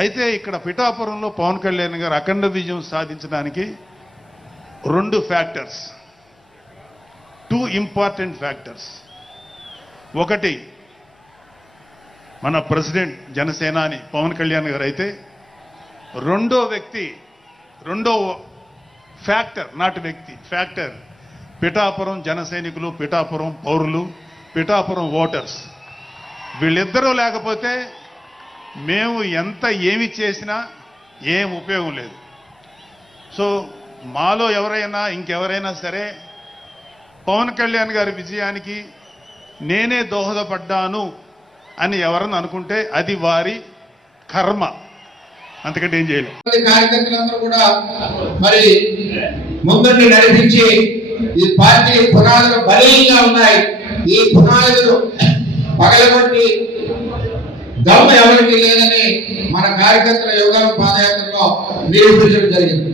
అయితే ఇక్కడ పిఠాపురంలో పవన్ కళ్యాణ్ గారు అఖండ విజయం సాధించడానికి రెండు ఫ్యాక్టర్స్, టూ ఇంపార్టెంట్ ఫ్యాక్టర్స్. ఒకటి మన ప్రెసిడెంట్ జనసేనాని పవన్ కళ్యాణ్ గారు అయితే, రెండో ఫ్యాక్టర్, నాట్ వ్యక్తి, ఫ్యాక్టర్ పిఠాపురం జన సైనికులు, పిఠాపురం పౌరులు, పిఠాపురం ఓటర్స్. వీళ్ళిద్దరూ లేకపోతే మేము ఎంత ఏమి చేసినా ఏం ఉపయోగం లేదు. సో మాలో ఎవరైనా ఇంకెవరైనా సరే పవన్ కళ్యాణ్ గారి విజయానికి నేనే దోహదపడ్డాను అని ఎవరన్నా అనుకుంటే అది వారి కర్మ, అంతకంటే ఏం చేయలేదు. కార్యకర్తలందరూ కూడా మరి ముందుండి నడిపించి ఈ పార్టీ పునాదులు బలీయంగా ఉన్నాయి. ఈ పునాదులు పగలగొట్టి దమ్ము ఎవరికి లేదని మన కార్యకర్తల యోగాల పాదయాత్రలో నిరూపించడం జరిగింది.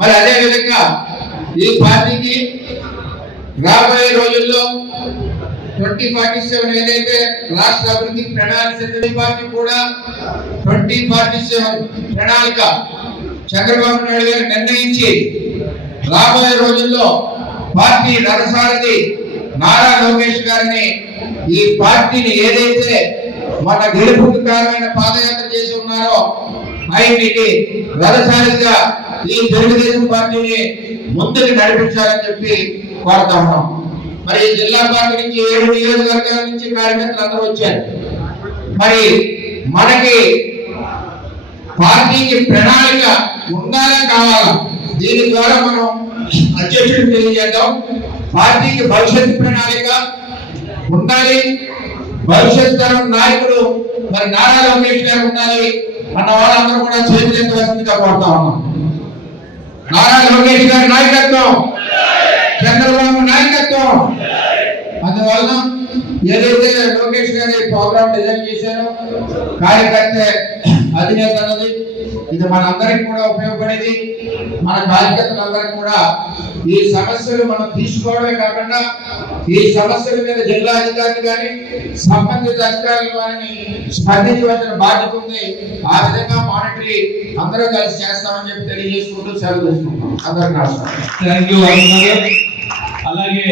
మరి అదే విధంగా ఈ పార్టీకి రాబోయే రోజుల్లో 2047 ఏదైతే రాష్ట్ర అభివృద్ధి ప్రణాళిక, పార్టీ కూడా 2047 ప్రణాళిక చంద్రబాబు నాయుడు గారు నిర్ణయించి రాబోయే రోజుల్లో పార్టీ రథసారథి నారా లోకేష్ గారిని ఈ పార్టీని ఏదైతే మన గెలుపుకు కారణమైన పాదయాత్ర చేసి ఉన్నారో ఆయనకి రథసారథిగా ఈ తెలుగుదేశం పార్టీని ముందుకు నడిపించాలని చెప్పి కోరుతా ఉన్నాం. మరి జిల్లా పార్టీ నుంచి 7 నియోజకవర్గాల నుంచి కార్యకర్తలు అందరూ వచ్చారు. మరి మనకి పార్టీకి ప్రణాళిక ఉండాలా కావాలా, దీని ద్వారా మనం అధ్యక్షుడు తెలియజేద్దాం. పార్టీకి భవిష్యత్ ప్రణాళిక ఉండాలి. భవిష్యత్ తరం నాయకుడు మరి నారా లోకేష్ గారు ఉండాలి అన్న వాళ్ళందరూ కూడా చేతులెత్తవలసిందిగా కోరుతా ఉన్నాం. నారా లోకేష్ గారి నాయకత్వం, చంద్రబాబు నాయకత్వం. అందువలన ఏదైతే లోకేష్ గారి ప్రోగ్రామ్ డిజైన్ చేశారో కార్యకర్త అధినేత అన్నది ఇది మనందరికి కూడా ఉపయోగపడేది. మన కార్యకర్తలందరికీ కూడా ఈ సమస్యలు మనం తీసుకోవడమే కాకుండా ఈ సమస్యల మీద జిల్లా అధికారులు కానీ సంబంధిత అధికారులు కానీ స్పందించవలసిన బాధ్యత ఉంది. ఆ విధంగా మానిటరీ అందరూ కలిసి చేస్తామని చెప్పి తెలియజేసుకుంటూ సెలవు తీసుకుంటాం. అందరికీ నమస్కారం. Thank you. అలాగే